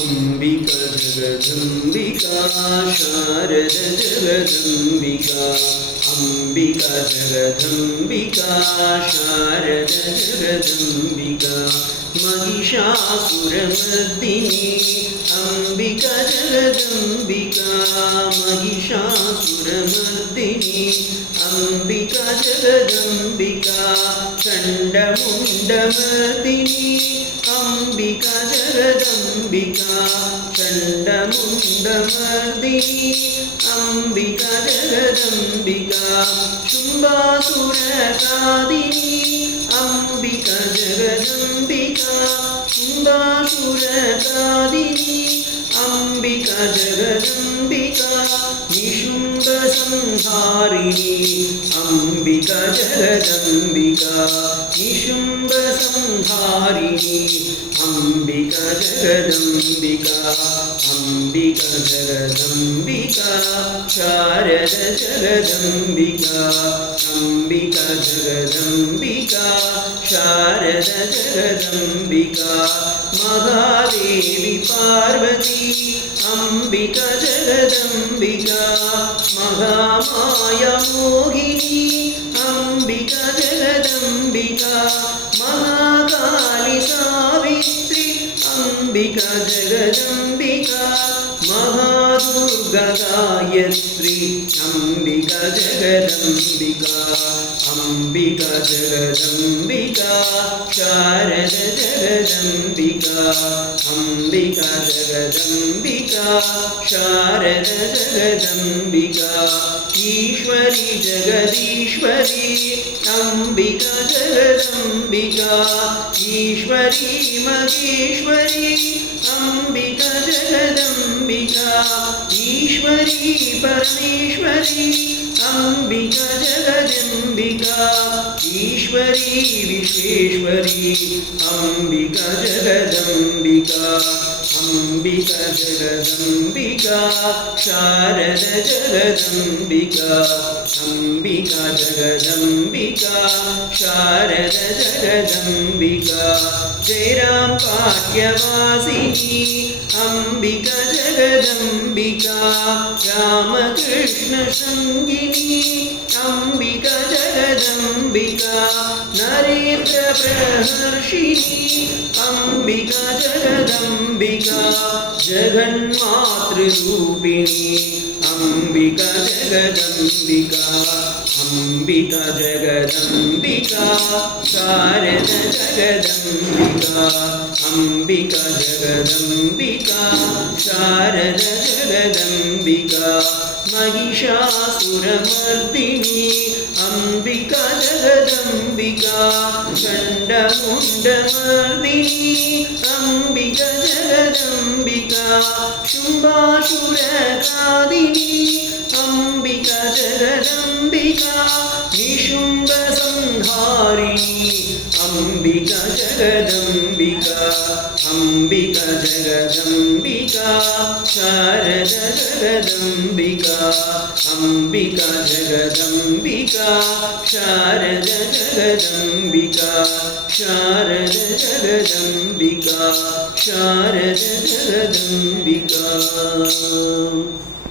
Ambika Jagdambika Sharad Jagdambika Ambika Jagdambika Sharad Jagdambika Mahishasuramardini Ambika Jagdambika Mahishasuramardini Ambika Jagdambika चण्डमुण्डमर्दिनी Ambika Jagdambika चण्डमुण्डमर्दिनी Ambika Jagdambika शुम्भासुरकादिनी Ambika Jagdambika शुम्भासुरकादिनी Ambika Jagdambika निशुम्भसंहारिणी Ambika Jagdambika निशुम्भसंहारिणी Ambika Jagdambika Ambika Jagdambika Sharad Jagdambika Ambika Jagdambika Sharad Jagdambika Mahadevi Parvati Ambika Jagdambika Mahamaya Mohini Ambika Jagdambika Mahakali Savitri Ambika Jagdambika Mahadurga Gayatri Ambika Jagdambika Ambika Jagdambika Sharad Jagdambika Ambika Jagdambika Sharad Jagdambika Ishwari Jagadishwari Ambika Jagdambika Ishwari Maheshwari Ambika Jagdambika Ishwari Parmeshwari Ambika Jagdambika Ishwari Vishweshwari Ambika Jagdambika Ambika Jagdambika Sharad Jagdambika Ambika Jagdambika Sharad Jagdambika Jairam पाठ्यवासिनी Ambika Jagdambika Ramakrishna Sangini Ambika Jagdambika Narendra प्रहर्षिणी Ambika Jagdambika जगन्मातृरूपिणी Ambika Jagdambika Ambika Jagdambika Sharad Jagdambika Ambika Jagdambika Sharad Jagdambika Mahishasuramardini Ambika Jagdambika चण्डमुण्डमर्दिनी Ambika Jagdambika शुम्भासुरकादिनी Ambika Jagdambika निशुम्भसंहारिणी Ambika Jagdambika Ambika Jagdambika Sharad Jagdambika Ambika Jagdambika Sharad Jagdambika Sharad Jagdambika Sharad Jagdambika